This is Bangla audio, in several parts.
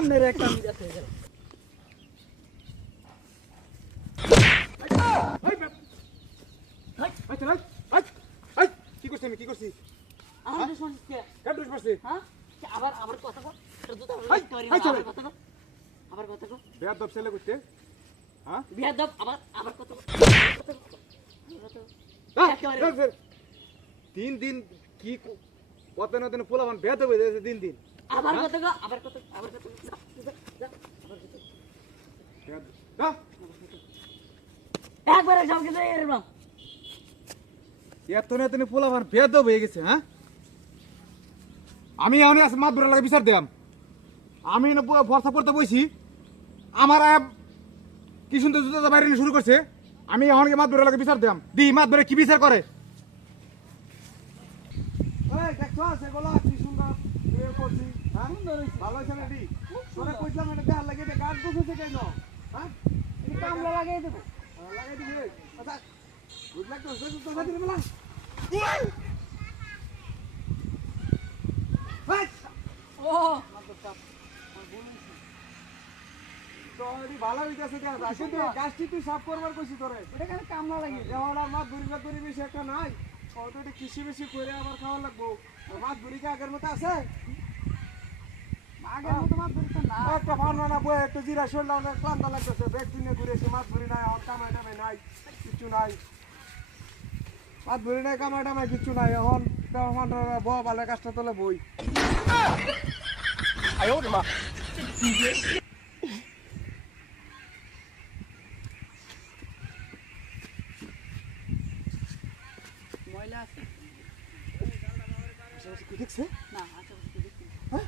আপনার একটা আমি যাতে গেল এই বাপ। এই, এই, চল, এই, এই, এই, কি করছি আমি কি করছি আমার দুশ্মন কে দোষ পড়ছে হ্যাঁ আবার আবার কথা কো তোর দুটো হাই, হাই, চলে। আবার কথা কো আবার কথা কো বেয়ার দব ছেলে করতে হ্যাঁ বিয়ার দাব আবার আবার কথা কো কথা কো। হ্যাঁ, একেবারে। এই, এই, দিন কি কত না দিন পোলাপান বেয়াদ হয়ে যাচ্ছে দিন দিন আবার কথা কো আবার কথা কো, আবার কথা কো। যা, যা, যা, আবার কথা কো। বেয়াদ হ্যাঁ একবারে সব কিছু এরকম এত না দিন পোলাপান বেয়াদ হয়ে গেছে হ্যাঁ? আমি এখন আছে মাত লাগে বিচার দিলাম। আমি ভরসা করতে বইছি। আমার আয়া কি সুন্দর জুতা বাইরে শুরু করছে। আমি এখন মাত লাগে বিচার দিলাম। দি মাত ধরে কি বিচার করে? দেখছ সেগুলা কি সুন্দর করছি। হ্যাঁ ভালো হয়েছে না দি তোরা কইছিলাম এটা দেখার লাগে এটা গাছ বসেছে কেন হ্যাঁ? কামলা দেবো। হ্যাঁ, লাগাই দিবি আচ্ছা গুড লাক তো সে তো সাথে মেলা ও। ভালো হইতাছে কেন? গাছটি তুই সাফ করবার কইছি তোরে। এটা কেন কামলা লাগে এখন আর মাছ ধরি বেশি একটা নাই। কত এটা কৃষি বেশি করে আবার খাওয়া লাগবো। মাছ ধরি কি আগের মতো আছে আগের মতো মাছ ধরতে না একটা ভালো না বই একটা জিরা অনেক ক্লান্ত লাগতেছে। ব্যাগ কিনে ঘুরে মাছ ধরি নাই আর কামাই টামাই নাই কিছু নাই। মাছ ধরি নাই কামাই টামাই কিছু নাই এখন বহ ভালো কাজটা তোলে বই। ময়লা আছে? দেখছে? না আচ্ছা দেখি হ্যাঁ?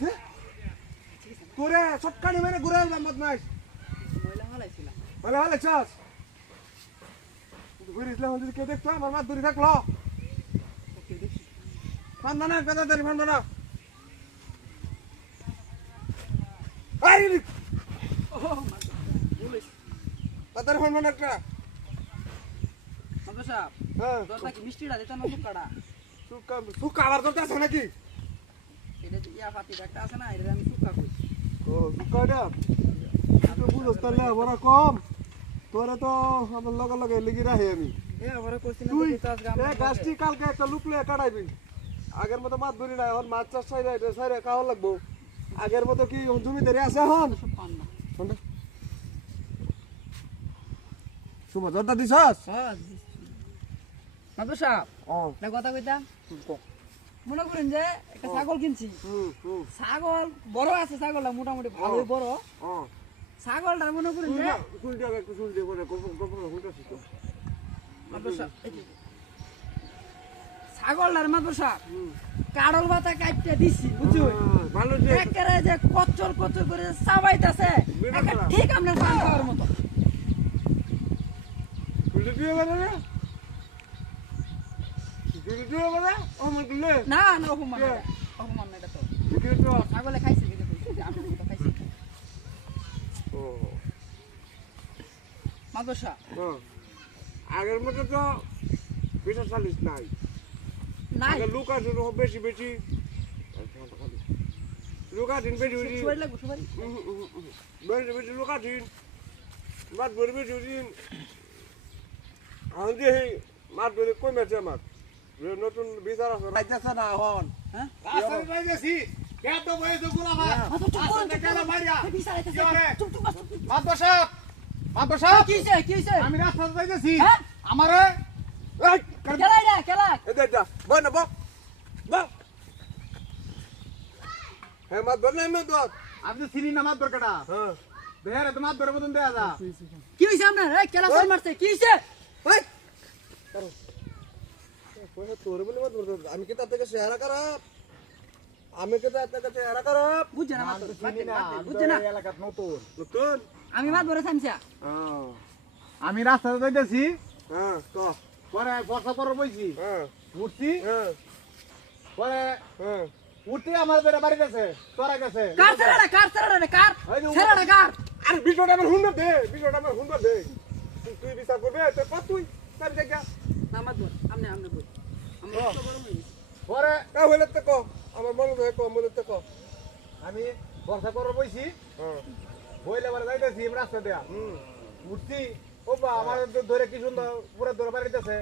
দেখছে তোরে চটকানি মেরে ঘুরে এলাম বদমাইশ। ভালো ভালো চাস ঘুরে ইসলাম যদি কে দেখতো আমার মাছ ধরে থাকল। ফান্দা না কথা তারি ফান্দা না। তাড়াতাড়ি ফান্দা না একটা। হ্যাঁ। মিষ্টিটা দিতে না ফুকাটা সুকা সুকা আবার করতে আছে নাকি? বড় কম তোরে তো আমার লগে লগে আমি এ আবার কইছি না তুই গাছটি কালকে একটা আগের মতো মাছ ধরি না এখন মাছ চাষ সাইরে এটা সাইরে খাওয়া লাগবো আগের মতো কি জমি ধরে আছে এখন সুমা জর্দা দিছস হ্যাঁ মাদা সাহেব ও কথা কইতা মনে করেন যে একটা ছাগল কিনছি। ছাগল বড় আছে ছাগলটা মোটামুটি ভালোই বড়। ছাগলটা মনে করেন যে। ছাগলটার মাদ্রাসা। কাড়ল পাতা কাটতে দিছি বুঝছ? যে একেবারে যে কচ্চর কচ্চর করে চাবাইতাছে। ঠিক আপনার পান খাওয়ার মতো চুল দিয়ে বলে রে চুল দিয়ে বলে ও মা দিলে না না, অপমান। অপমান এটা তো। ছাগলে খাইছে হ্যাঁ। আগের মতো তো পেশা চালিস নাই। নাই লোক আছে বেশি বেশি লোক আছেন বেশি বেশি। বেশি বেশি লোক আছেন মাছ ধরে বেশি বেশি আমি দিয়ে মাছ ধরে কমেছে আমার নতুন বিচার আছে রাইতেছে না এখন হ্যাঁ রাস্তায় যাইতেছি কেন তো বয়ে গুলা ভাই মাথা চুপ করুন, চুপ কেন। মারিয়া বিচার আইতাছে। চুপ, চুপ। মাত বসাব মাত বসাব কি হইছে, কি হইছে? আমি রাস্তায় যাইতেছি হ্যাঁ? আমারে এই খেলা এটা, খেলা। এটা এটা বল না বল বল হ্যাঁ মাত না আমি ধর আপনি চিনি না মাত ধর হ্যাঁ বেহারে তো মাত ধরে মতন দেয়া যা কি হইছে আপনার? এই খেলা ফল মারছে, কি হইছে? ভাই তোর বলে আমি কি তার থেকে চেহারা খারাপ? আমি কি তার থেকে চেহারা খারাপ? বুঝছে না বুঝছে না? এলাকাত নতুন। নতুন? আমি মাত ধরে থামছা। আমি রাস্তাতে যাইতেছি। হ্যাঁ তো পরে বর্ষা পরে বইছি। হ্যাঁ। উঠছি। হ্যাঁ। পরে হ্যাঁ। উঠতে আমার বেড়ে বাড়ি গেছে তোরা গেছে। কার ছেড়াটা কার ছেড়াটা কার? ছেড়াটা কার? আরে বিষয়টা আমার হুন্ডা দে বিষয়টা আমার হুন্ডা দে। তুই তুই বিচার করবে তো কত তুই তার জায়গা না মাত ধর আমনে আমনে বল পরে কা হইলে তো আমার মনে তো আমি বর্ষা বইছি। হ্যাঁ বইলে যাইতেছি রাস্তা দেয়া। উঠছি। ও বা আমার ধরে কি সুন্দর পুরো ধরে বাড়িতেছে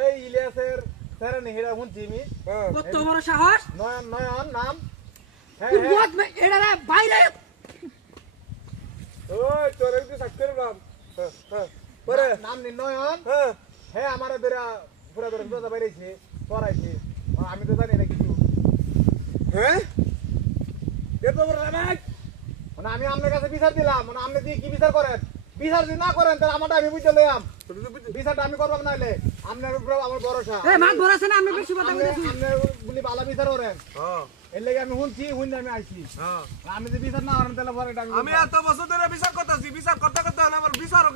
এই ইলিয়াসের স্যার নেহিরা শুনছি আমি। হ্যাঁ। কত বড় সাহস? নয়ন নয়ন নাম? হ্যাঁ হ্যাঁ। এটা রে বাইরে। ওই তোর একটু সাক্ষর নাম হ্যাঁ হ্যাঁ। পরে নাম নি নয়ন হ্যাঁ। হ্যাঁ আমার ধরে পুরো ধরে সোজা বাইরেছে পড়াইছে আমি তো জানি না কিছু। হ্যাঁ? এত বড় রামাজ মানে আমি আপনার কাছে বিচার দিলাম মানে আপনি দিয়ে কি বিচার করেন? বিচার যদি না করেন তাহলে আমারটা আমি বুঝতে লইয়াম। বিচারটা আমি করব নাইলে। আপনার উপরে আমার ভরসা। মাছ না আমি বেশি কথা আপনি আপনি বলি ভালো বিচার করেন। হ্যাঁ। এর লেগে আমি শুনছি শুনে আমি আইছি। হ্যাঁ। আমি যদি বিচার না করেন তাহলে পরে আমি এত বছর ধরে বিচার করতেছি বিচার করতে করতে না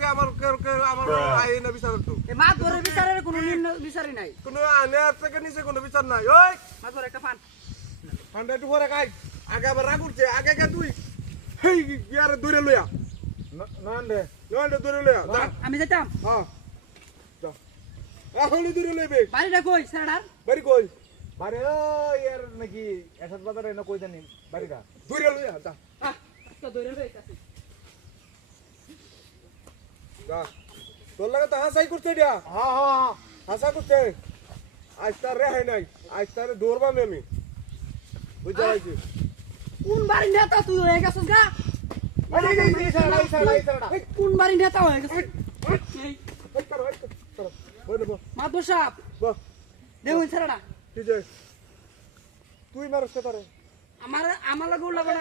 আমার আমার কে- কে- আমার আইন বিচার তো মাছ ধরে বিচারের কোনো বিচারই নাই। কোনো আনে থেকে নিচে কোনো বিচার নাই। ওই! মাছ ধরে একটা ফান। ঠান্ডা একটু পরে খাই। আগে আবার রাগ উঠছে। আগে কে তুই হেই ইয়ারে দূরে লইয়া। নয়টা দূরে লইয়া আমি যেতাম। হ্যাঁ। এখনই দূরে লইবে। বাড়িটা কই? স্যারডার বাড়ি কই? বারে ও ইয়ার নাকি এসাদ বাজারে না কই জানি? বাড়িটা। দূরে লইয়া যা। আহ তোর লাগে তো হাসাই করছে ডিয়া হ্যাঁ, হ্যাঁ হ্যাঁ হাসা করছে। আজ তার রেহাই নাই আজ তার দৌড়বাম আমি। বুঝতে পারছি কোন বাড়ির নেতা তুই হয়ে গেছিস গা? কোন বাড়ির নেতা হয়ে গেছিস? মাধব সাহেব। দেখুন আমার আমার লাগে উল্লাগনা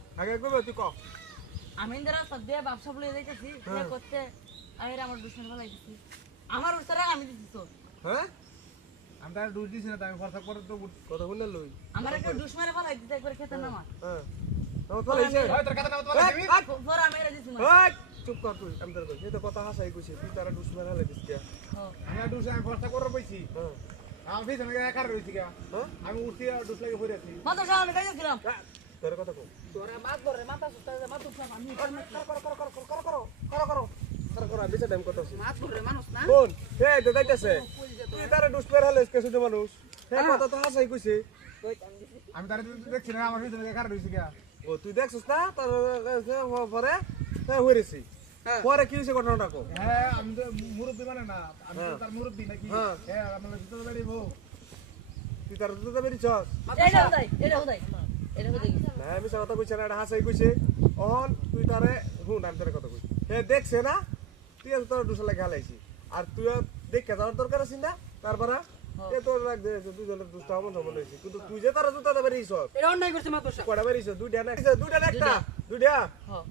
আগে কবি তুই ক? আমি যারা সদ্যে ব্যবসা বলে যাইতেছি হ্যাঁ। করতে আমি আমার দুশ্মন ফেলাই দিচ্ছি আমার উত্তরে আমি দিচ্ছি তো। হ্যাঁ? আমি তার ডুজ দিছি না তাই আমি খরচা করে তো কথা শুনে লই। আমার একটা দুশ্মনে ফেলাই দিতে একবার খেতে নামা। হ্যাঁ। তো হয় তোর কথা না তো দিবি পরে আমি এটা দিচ্ছি চুপ কর তুই আমি তোর কই। এই তো কথা হাসাই কইছে তুই তারা দুশ্মন হলে দিস কে আমি ডুজ আমি খরচা করে বইছি হ্যাঁ। আমি একা রইছি গা হ্যাঁ। আমি উঠছি আর ডুজ লাগে পড়ে আছি। মাত্র সামনে আমি গাইছিলাম তোর কথা কো তোরা মাছ ধরে মাথা সুস্তা দে, আমি করো করো করো করো করো করো করো করো। করো করো আমি টাইম কথা আছে মাছ ধরে মানুষ না? কোন হে তো তুই তারা? দুশ্মন হলে কে সুজে মানুষ? হে কথা তো হাসাই কইছে। আমি তার দেখছি না আমার রইছি ও তুই দেখছিস না? তার পরে হ্যাঁ হইরেছি। হ্যাঁ। পরে কি হইছে ঘটনাটা কো হ্যাঁ আমি তো মুরব্বী মানে না আমি তো হ্যাঁ। তার মুরব্বী নাকি? হ্যাঁ। আমার ভিতরে দাঁড়িয়ে তুই তার দুটো বেরিয়েছ এটা হুদাই এটা হুদাই এটা হুদাই। না আমি কথা কইছে না এটা হাসাই কইছে। অহন তুই তারে হুন আমি তোর কথা কই। হে দেখছে না? তুই তোর দুশো লাগে আর তুই দেখে যাওয়ার দরকার আছে না? তারপরে এ তোর লাগছে দুজনের দুষ্ট হমন হমন হয়েছে। কিন্তু তুই যে তারা জুতাতে বেরিয়েছ এটা অন্যায় করছে মাধব সাহেব কটা বেরিয়েছ দুইটা না? দুইটা না একটা। দুইটা। হ্যাঁ।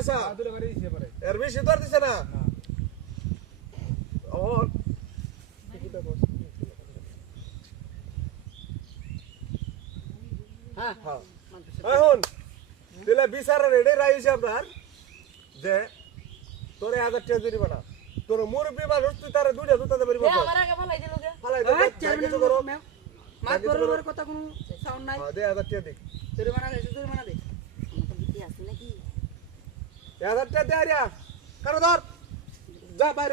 আসা এর বেশি তোর দিছে না অহন হ্যাঁ হ্যাঁ এখন দিলে বিচারের এটাই রায় হয়েছে আপনার যে তোর এক হাজার টাকা জরিমানা বানা তোর মুরব্বী মানুষ তুই তারা দুইটা জুতাতে পারিব ফেলাই দিল ধরার কথা কোনো সাউন্ড নাই? হ্যাঁ, দে হাজার টাকা দে। জরিমানা দে জরিমানা দে আমার তো বিটি আছে নাকি? হাজার টাকা দে আরিয়া। কারও ধর যা বাইর।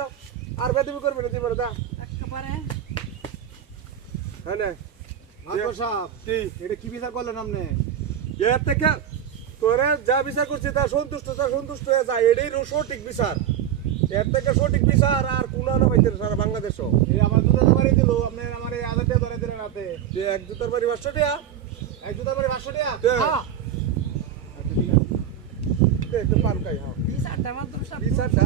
আর বেদবি করবি না জীবনে যা। একেবারে হ্যাঁ নে। এটা কি বিচার করলেন আপনি? এর থেকে তোরে যা বিচার করছি তা সন্তুষ্ট তা সন্তুষ্ট হয়ে যায় এটাই রো- সঠিক বিচার। এর থেকে সঠিক বিচার আর কোন না পাইতে সারা বাংলাদেশও। এই আমার জুতা বাড়ি দিল আপনি আমার এই টাকা ধরে দিলেন রাতে। এক জুতার বাড়ি পাঁচশো টাকা এক জুতার বাড়ি পাঁচশো টাকা দে। হ্যাঁ। আচ্ছা পান খাই হ্যাঁ। বিচারটা মাধব বিচারটা?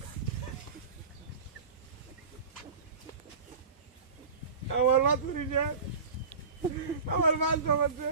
আমার মাছ আমার মাছ ধরছে